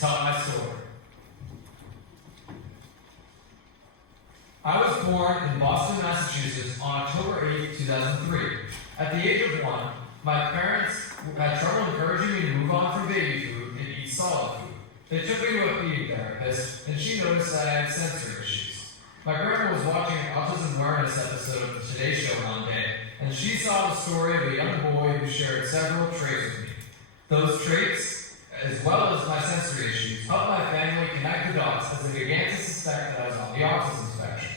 tell my story. I was born in Boston, Massachusetts on October 8, 2003. At the age of 1, my parents had trouble encouraging me to move on from baby food and eat solid food. They took me to a feeding therapist, and she noticed that I had sensory issues. My grandma was watching an Autism awareness episode of the Today Show one day, and she saw the story of a young boy who shared several traits with me. Those traits, as well as my sensory issues, helped my family connect the dots as they began to suspect that I was on the autism spectrum.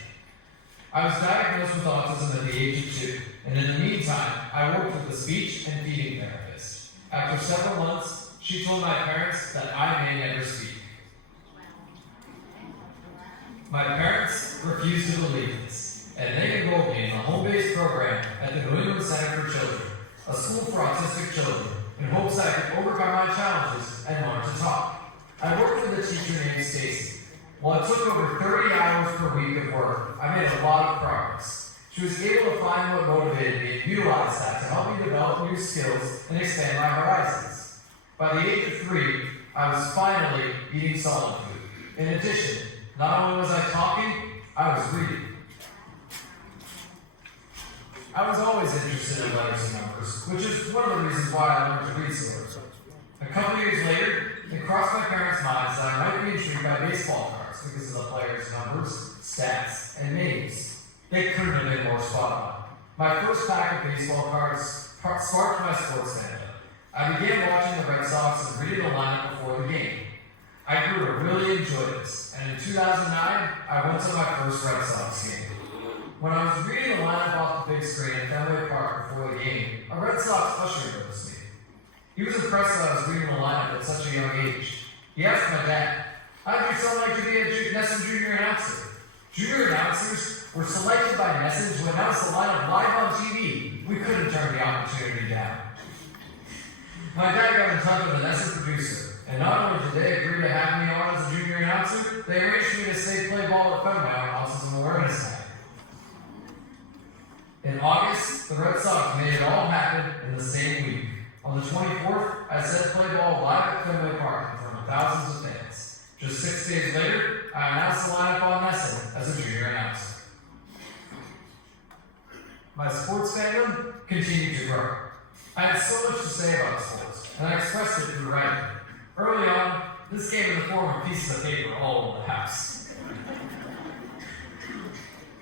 I was diagnosed with autism at the age of 2, and in the meantime, I worked with a speech and feeding therapist. After several months, she told my parents that I may never speak. My parents refused to believe this, and they enrolled me in a home-based program at the New England Center for Children, a school for autistic children, in hopes that I could overcome my challenges and learn to talk. I worked with a teacher named Stacy. While it took over 30 hours per week of work, I made a lot of progress. She was able to find what motivated me and utilize that to help me develop new skills and expand my horizons. By the age of 3, I was finally eating solid food. In addition, not only was I talking, I was reading. I was always interested in letters and numbers, which is one of the reasons why I learned to read so early. A couple years later, it crossed my parents' minds that I might be intrigued by baseball cards because of the players' numbers, stats, and names. They couldn't have been more spot on. My first pack of baseball cards sparked my sports fandom. I began watching the Red Sox and reading the lineup before the game. I grew to really enjoy this, and in 2009, I went to my first Red Sox game. When I was reading the lineup off the big screen at Fenway Park before the game, a Red Sox usher noticed me. He was impressed that I was reading the lineup at such a young age. He asked my dad, "How'd your son like to be a NESN junior announcer?" Junior announcers were selected by NESN to announce the lineup live on TV. We couldn't turn the opportunity down. My dad got in touch with a NESN producer, and not only did they agree to have me on as a junior announcer, they arranged me to stay play ball at Fenway on Autism Awareness Night. In August, the Red Sox made it all happen in the same week. On the 24th, I set play ball live at Fenway Park in front of thousands of fans. Just 6 days later, I announced the lineup on NESN as a junior announcer. My sports fandom continued to grow. I had so much to say about sports, and I expressed it through writing. Early on, this came in the form of pieces of paper all over the house.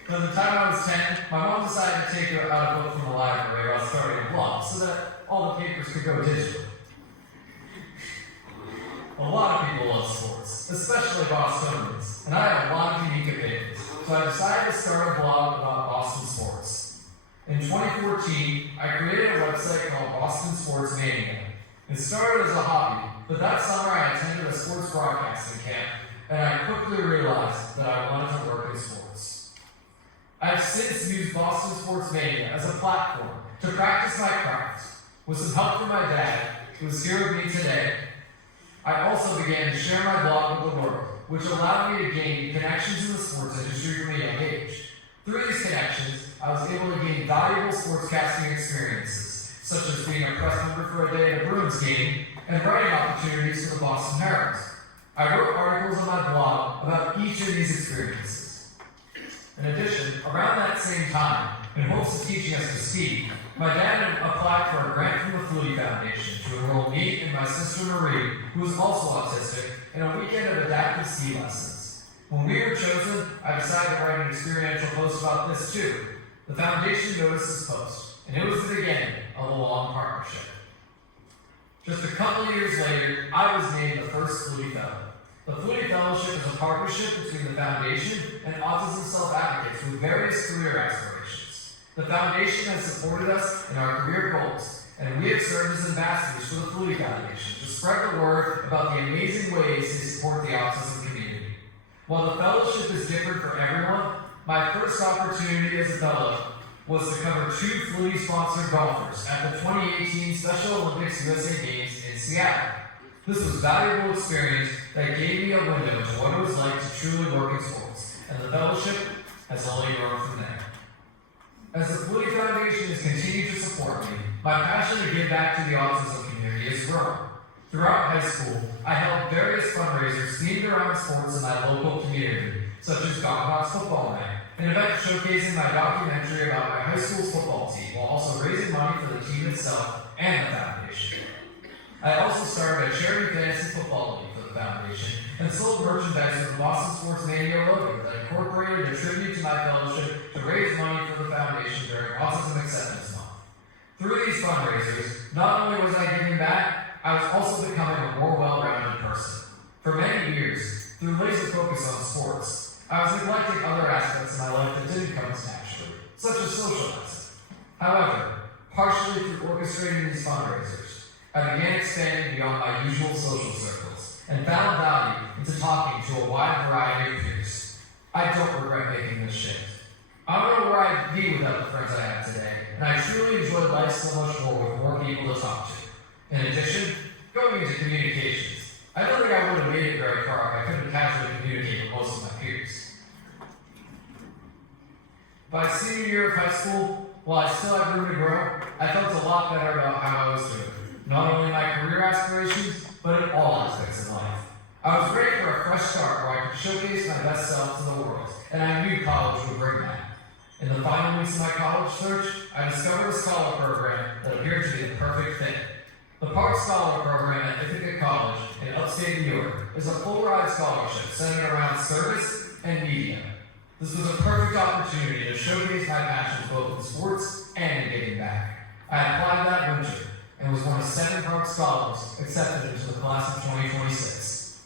By the time I was 10, my mom decided to take out a book from the library while starting a blog so that all the papers could go digital. A lot of people love sports, especially Bostonians, and I have a lot of unique opinions, so I decided to start a blog about Boston sports. In 2014, I created a website called Boston Sports Mania. It started as a hobby, but that summer I attended a sports broadcasting camp, and I quickly realized that I wanted to work in sports. I have since used Boston Sports Mania as a platform to practice my craft. With some help from my dad, who is here with me today, I also began to share my blog with the world, which allowed me to gain connections in the sports industry from a young age. Through these connections, I was able to gain valuable sportscasting experiences, such as being a press member for a day at a Bruins game and writing opportunities for the Boston Herald. I wrote articles on my blog about each of these experiences. In addition, around that same time, in hopes of teaching us to speak, my dad applied for a grant from the Flutie Foundation to enroll me and my sister Marie, who is also autistic, in a weekend of adaptive ski lessons. When we were chosen, I decided to write an experiential post about this too. The foundation noticed this post, and it was the beginning of a long partnership. Just a couple of years later, I was named the first Flutie Fellow. The Flutie Fellowship is a partnership between the foundation and autism self-advocates with various career aspirations. The foundation has supported us in our career goals, and we have served as ambassadors for the Flutie Foundation to spread the word about the amazing ways they support the autism community. While the fellowship is different for everyone, my first opportunity as a fellow was to cover 2 Flutie-sponsored golfers at the 2018 Special Olympics USA Games in Seattle. This was valuable experience that gave me a window to what it was like to truly work in sports, and the fellowship has only grown from there. As the Flutie Foundation has continued to support me, my passion to give back to the autism community has grown. Throughout high school, I held various fundraisers themed around sports in my local community, such as Dogbox Football Night, an event showcasing my documentary about my high school's football team, while also raising money for the team itself and the foundation. I also started a charity fantasy football league for the foundation and sold merchandise with the Boston Sports Mania logo that incorporated a tribute to my fellowship to raise money for the foundation during Autism Acceptance Month. Through these fundraisers, not only was I giving back, I was also becoming a more well-rounded person. For many years, through laser focus on sports, I was neglecting other aspects of my life that didn't come as naturally, such as socializing. However, partially through orchestrating these fundraisers, I began expanding beyond my usual social circles and found value into talking to a wide variety of peers. I don't regret making this shift. I don't know where I'd be without the friends I have today, and I truly enjoy life so much more with more people to talk to. In addition, going into communications, I don't think I would have made it very far if I couldn't casually communicate with most of my peers. By senior year of high school, while I still had room to grow, I felt a lot better about how I was doing. Not only in my career aspirations, but in all aspects of life. I was ready for a fresh start where I could showcase my best self to the world, and I knew college would bring that. In the final weeks of my college search, I discovered a scholar program that appeared to be the perfect fit. The Park Scholar Program at Ithaca College in upstate New York is a full-ride scholarship centered around service and media. This was a perfect opportunity to showcase my passions both in sports and in giving back. I applied that winter and was one of 7 Park Scholars accepted into the class of 2026.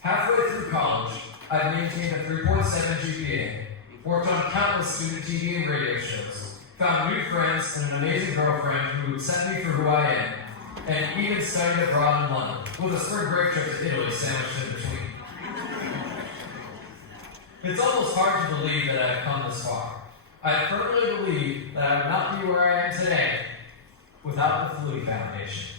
Halfway through college, I maintained a 3.7 GPA, worked on countless student TV and radio shows, found new friends and an amazing girlfriend who accepted me for who I am, and even studied abroad in London, with a spring break trip to Italy sandwiched in between. It's almost hard to believe that I've come this far. I firmly believe that I would not be where I am today without the Flutie Foundation.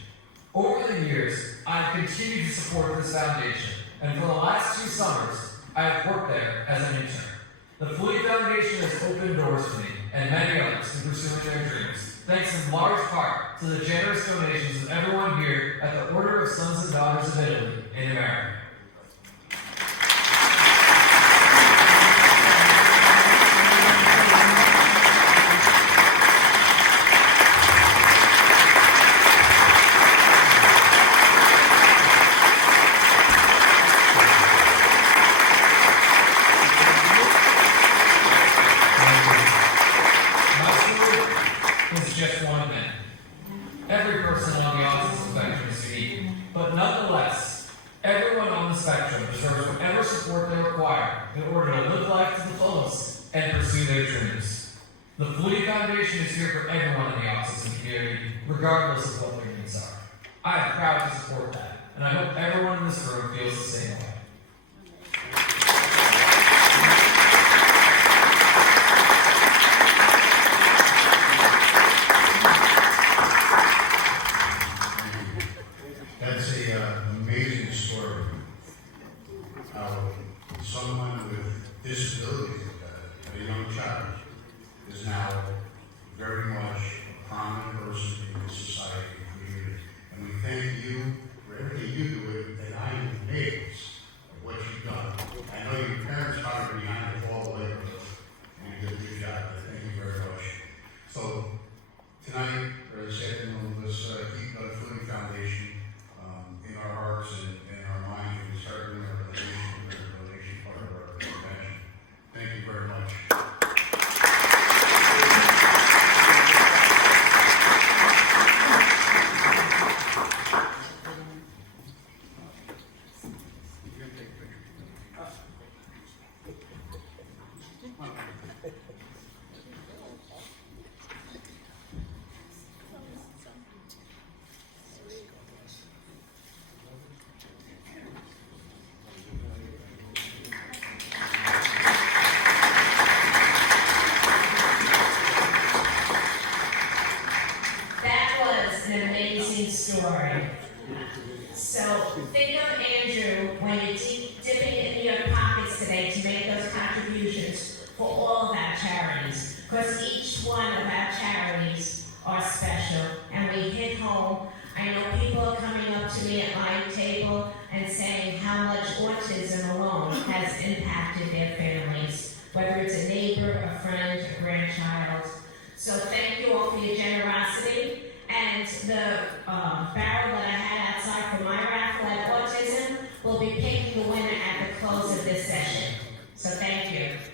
Over the years, I have continued to support this foundation, and for the last 2 summers, I have worked there as an intern. The Flutie Foundation has opened doors for me and many others in pursuing their dreams, thanks in large part to the generous donations of everyone here at the Order of Sons and Daughters of Italy in America. The Flutie Foundation is here for everyone in the autism community, regardless of what their needs are. I am proud to support that, and I hope everyone in this room feels the same way. That's an amazing story. How someone with disabilities, a young child, is now very much a prominent person in the society and community. And we thank you for everything you do, and I am amazed at what you've done. I know your parents are behind it all the way, and you did a good job. Thank you very much. So tonight, or this afternoon, let's keep the Flutie Foundation in our hearts and in our minds when we start doing our donation part of our convention. Thank you very much. Story. So think of Andrew when you're dipping in your pockets today to make those contributions for all of our charities, because each one of our charities are special, and we hit home. I know people are coming up to me at my impacted their families, whether it's a neighbor, a friend, a grandchild. So thank you all for your generosity. And the barrel that I had outside for my raffle at Autism will be picking the winner at the close of this session. So thank you.